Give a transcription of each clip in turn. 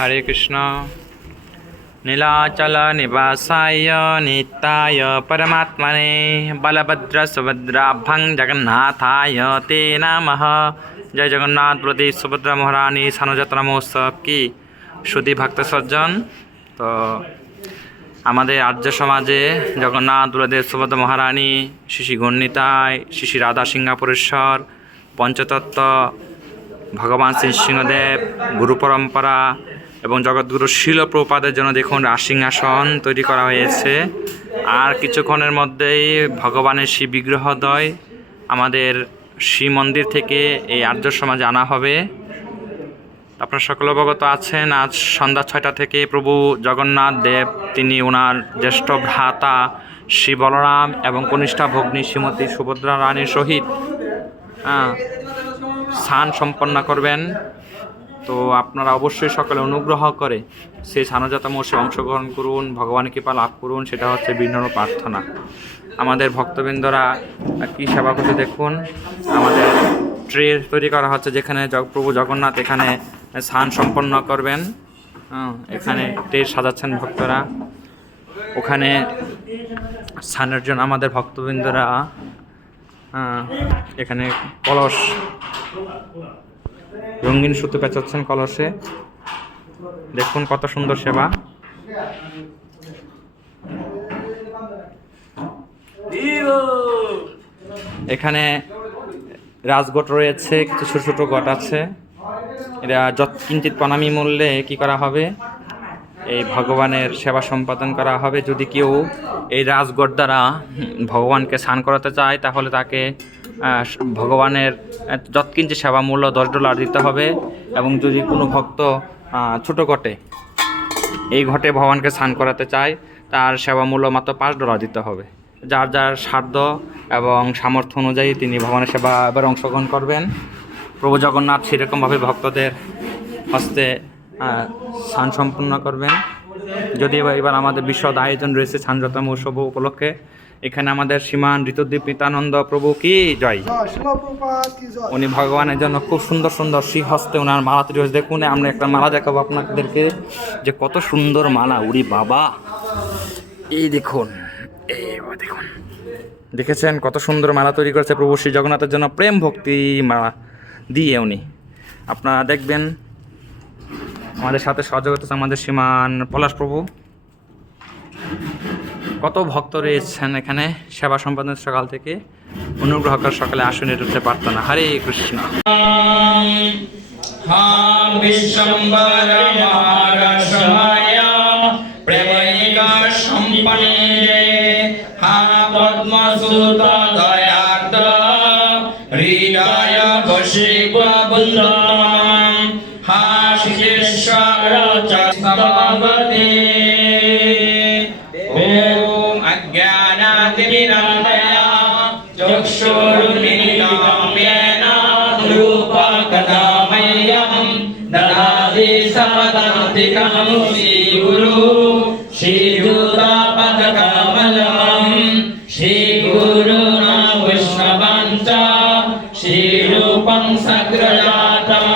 হরে কৃষ্ণ। নীলাচল নিবাসায় নিত্যায় পরমাত্মনে বলভদ্র সুভদ্রাভ্যাং জগন্নাথায় তে নমঃ। জয় জগন্নাথ প্রতি সুভদ্রা মহারানী স্নানযাত্রা মহোৎসব কি সুধী ভক্ত সজ্জন। তো আমাদের আর্য সমাজে জগন্নাথ বলদেব সুভদ্রা মহারানী, শ্রী শ্রী গণ্ডিতায়, শ্রী শ্রী রাধা সিংহাপুরেশ্বর, পঞ্চতত্ত্ব, ভগবান শ্রী সিংহদেব, গুরু পরম্পরা এবং জগৎগুরু শিল প্রভুপাদের জন্য দেখুন রাজসিংহাসন তৈরি করা হয়েছে। আর কিছুক্ষণের মধ্যেই ভগবানের শ্রী বিগ্রহদ্বয় আমাদের শ্রী মন্দির থেকে এই আর্য সমাজে আনা হবে। আপনারা সকল অবগত আছেন, আজ সন্ধ্যা 6টা থেকে প্রভু জগন্নাথ দেব তিনি ওনার জ্যেষ্ঠ ভ্রাতা শ্রী বলরাম এবং কনিষ্ঠা ভগ্নী শ্রীমতী সুভদ্রা রানীর সহিত স্নান সম্পন্ন করবেন। তো আপনারা অবশ্যই সকলে অনুগ্রহ করে সেই স্নানযাত্রা মহোৎসবে অংশগ্রহণ করুন, ভগবানের কৃপা লাভ করুন, সেটা হচ্ছে বিনম্র প্রার্থনা। আমাদের ভক্তবৃন্দরা কী সেবা করতে দেখুন, আমাদের ট্রে তৈরি করা হচ্ছে যেখানে প্রভু জগন্নাথ এখানে স্নান সম্পন্ন করবেন। এখানে ট্রে সাজাচ্ছেন ভক্তরা, ওখানে স্নানের জন্য আমাদের ভক্তবৃন্দরা এখানে কলস রঙিন সুতো পেঁচাচ্ছেন কলসে। দেখুন কত সুন্দর সেবা। এখানে রাজগট রয়েছে, কিছু ছোট ছোট গট আছে। এরা কিঞ্চিত প্রণামী মূল্যে কি করা হবে, এই ভগবানের সেবা সম্পাদন করা হবে। যদি কেউ এই রাজগট দ্বারা ভগবানকে স্নান করাতে চায় তাহলে তাকে ভগবানের যৎকিঞ্চিত সেবা মূল্য $10 দিতে হবে। এবং যদি কোনো ভক্ত ছোট ঘটে এই ঘটে ভগবানকে স্নান করাতে চায় তার সেবা মূল্য মাত্র $5 দিতে হবে। যার যার সাধ্য এবং সামর্থ্য অনুযায়ী তিনি ভগবানের সেবা এবার অংশগ্রহণ করবেন। প্রভু জগন্নাথ সেরকমভাবে ভক্তদের হস্তে স্নান সম্পন্ন করবেন। যদিও এবার আমাদের বিশদ আয়োজন রয়েছে স্নানযাত্রা মহোৎসব উপলক্ষে। এখানে আমাদের শ্রীমান ঋতুদ্বীপ নিত্যানন্দ প্রভু কি জয়, উনি ভগবানের জন্য খুব সুন্দর সুন্দর শ্রীহস্তে ওনার মালা তৈরি হয়েছে। দেখুন আমরা একটা মালা দেখাবো আপনাদেরকে, যে কত সুন্দর মালা। উরি বাবা, এই দেখুন, এই দেখুন, দেখেছেন কত সুন্দর মালা তৈরি করেছে প্রভু শ্রী জগন্নাথের জন্য প্রেম ভক্তি মালা দিয়ে উনি। আপনারা দেখবেন আমাদের সাথে সহযোগ হচ্ছে আমাদের শ্রীমান পলাশ প্রভু। কত ভক্ত রয়েছেন এখানে সেবা সম্পাদন সকাল থেকে। অনুগ্রহ করে সকালে আসনে উঠতে প্রার্থনা। হরে কৃষ্ণ। श्रीरूपं सग्रजातं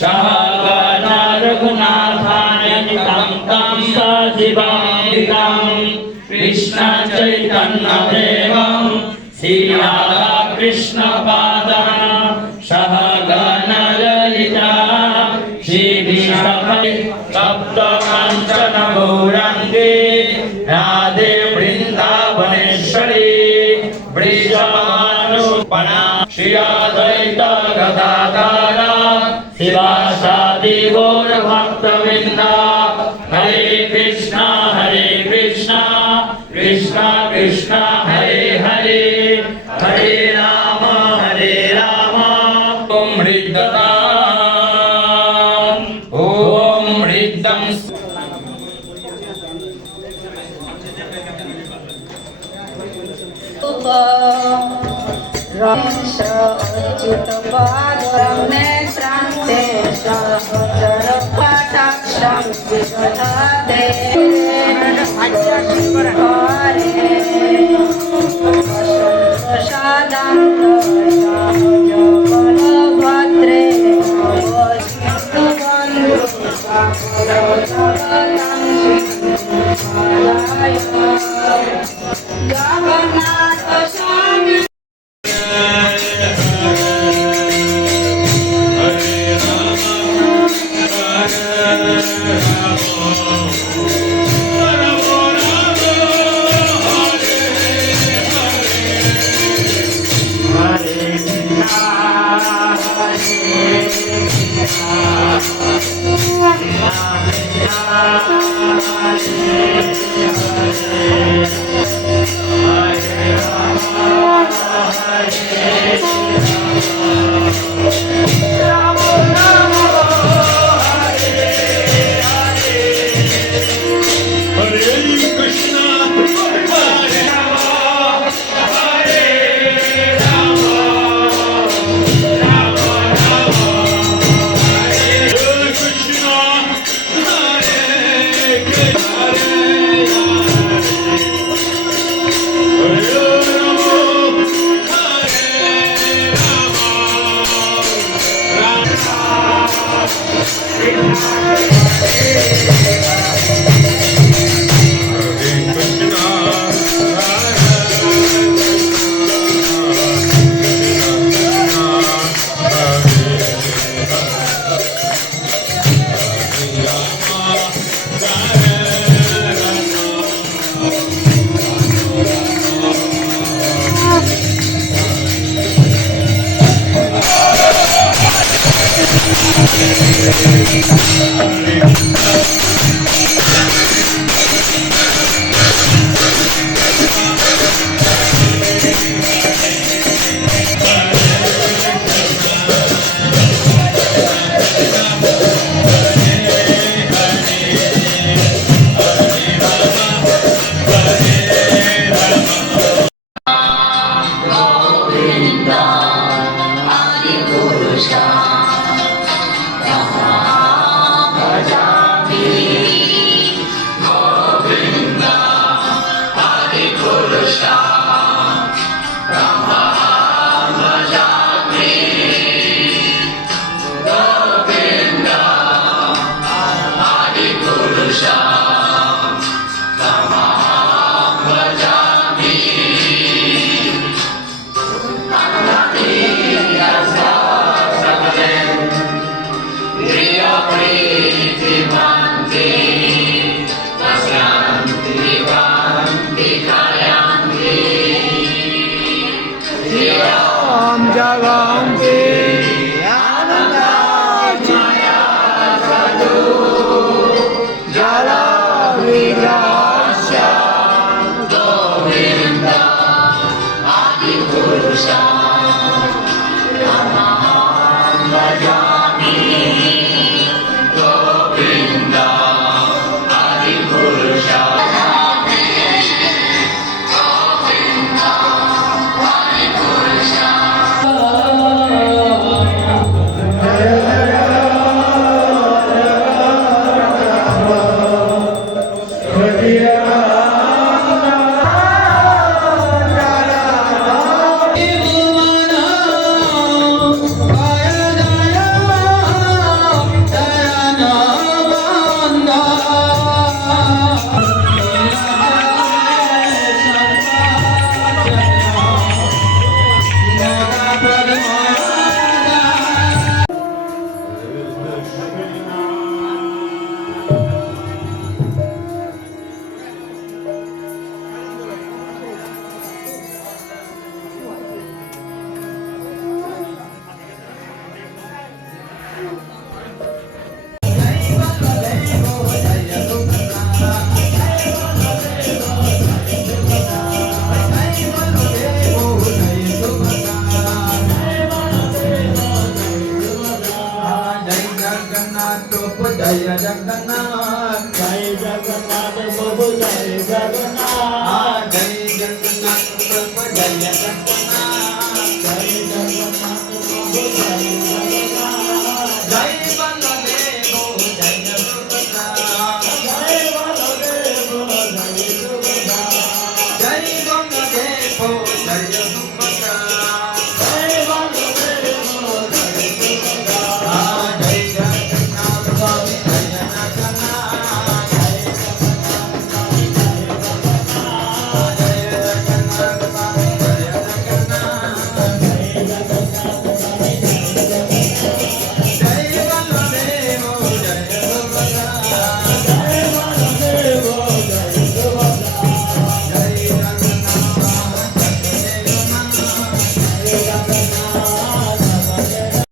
सहगना रघुनाथान्वितं तं सजीवं कृष्ण चैतन्यदेवं श्रीराधा कृष्ण पादान सहगना ललिता श्रीविशाखा सप्त कांचन गौरांगी राधे वृंदावनेश्वरी वृषभानुपना श्री अद्वैत गदाधर शिवासादि गौर भक्तवृंद। हरे कृष्ण कृष्ण कृष्ण हरे हरे, हरे राम ओम हृदता ओम हृदम। अच्युत पादं नेत्रान्ते सहचर कटाक्षं विदधते प्रसादान्त बलभद्रे জগন্নাথ স্বামী जय जगन्नाथ जय जगन्नाथ प्रभु जय जगन्नाथ